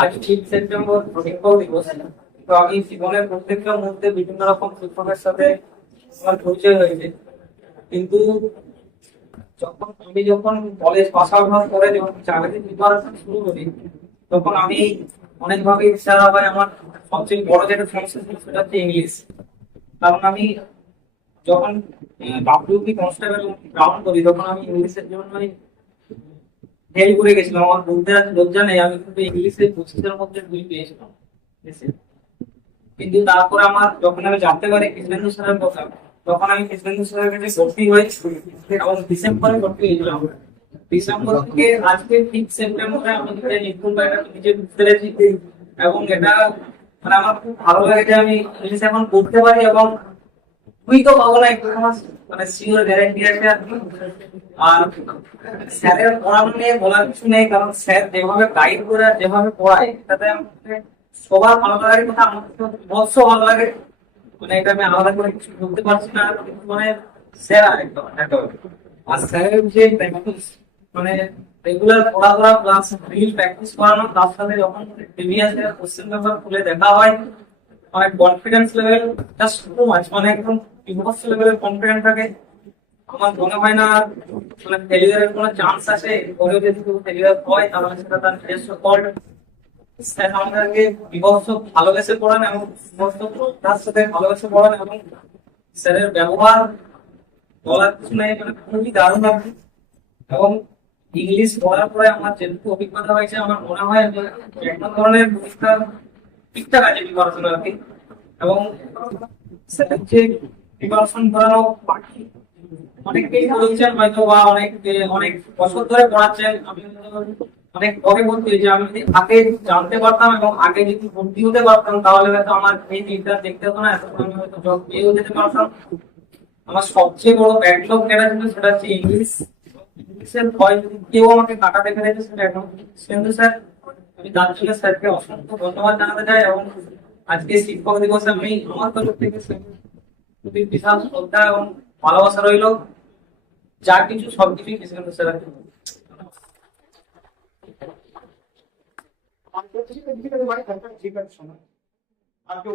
আজ ঠিক সেপ্টেম্বর শিক্ষক দিবস তো আমি জীবনের প্রত্যেকটা মুহূর্তে বিভিন্ন রকম শিক্ষকের সাথে আমার পরিচয় হয়েছে। কিন্তু যখন আমি যখন কলেজ পাস আউট হওয়ার পরে যখন চাকরি প্রিপারেশন শুরু করি, তখন আমি অনেকভাবে ইচ্ছা হয় আমার সবচেয়ে বড় যেটা সমস্যা ছিল সেটা হচ্ছে ইংলিশ কারণ আমি যখন ডাব্লিউপি কনস্টেবল গ্রাউন্ড করি, তখন আমি ইংলিশের জন্য ফেল করে গেছিলাম। আমার বলতে লজ্জা নেই, আমি কিন্তু ইংলিশে পঁচিশের মধ্যে দুই পেয়েছিলাম। কিন্তু তারপরে আমার যখন আমি জানতে পারি কৃষ্ণেন্দু স্যারের কথা, তখন আমি কৃষ্ণেন্দু স্যারের কাছে ভর্তি হয়ে এবং ডিসেম্বরে ভর্তি হয়েছিলাম। ডিসেম্বর থেকে আজকে ঠিক সেপ্টেম্বরে আমি নিপুণ বা নিজে বুঝতে পেরেছি এবং এটা মানে আমার খুব ভালো লাগে যে আমি ইংলিশ এখন পড়তে পারি এবং তুই তো পাবো না একটু আমার মানে সিওর গ্যারান্টি আছে আর স্যারের পড়ানো নিয়ে বলার কিছু নেই, কারণ স্যার যেভাবে গাইড করে যেভাবে পড়ায়, তাতে সবার ভালো লাগার কথা আমার বৎস ভালো লাগে। মানে এটা আমি আলাদা করে কিছু বলতে পারছি না মানে সেরা একদম আর স্যারের যে মানে রেগুলার পড়াশোনা প্লাস রিল প্র্যাকটিস করানো, তার সাথে যখন প্রিভিয়াস কোশ্চেন পেপার খুলে দেখা হয় মানে confidence level just too much মানে একদম ইউনিভার্স লেভেলের থাকে। আমার মনে হয় না মানে ফেলিয়ারের কোনো চান্স আছে। পরেও যদি কেউ ফেলিয়ার হয়, তাহলে সেটা তার নিজস্ব স্যার, আমাদেরকে বিভৎস ভালোবেসে পড়ান এবং বিভৎস তার সাথে ভালোবেসে পড়ান এবং স্যারের ব্যবহার বলার কিছু নেই মানে খুবই দারুণ লাগে এবং ইংলিশ পড়ার পরে আমার যেটুকু অভিজ্ঞতা হয়েছে, আমার মনে হয় একটা ধরনের ঠিকঠাক আছে প্রিপারেশন আর কি। এবং স্যারের যে করানো অনেকেই বলছেন, হয়তো বা অনেক অনেক বছর ধরে পড়াচ্ছেন। আমি অনেক পরে বলতে যে আমি যদি আগে জানতে পারতাম এবং আগে যদি ভর্তি হতে পারতাম, তাহলে হয়তো আমার এই দেখতে হতো না, এতক্ষণ হয়তো জব যেতে পারতাম। আমার সবচেয়ে বড় ব্যাকলগ ছিল, সেটা হচ্ছে ইংলিশ ইংলিশের ভয় যদি কেউ আমাকে কাটাতে পেরেছে, সেটা এখন সেন্দু স্যার, আমি জন্য স্যারকে অসংখ্য ধন্যবাদ জানাতে চাই এবং আজকে শিক্ষক দিবসে আমি আমার তরফ থেকে বিশাল শ্রদ্ধা এবং ভালোবাসা রইল যা কিছু সবকিছুই কৃষ্ণেন্দু স্যার আর কেউ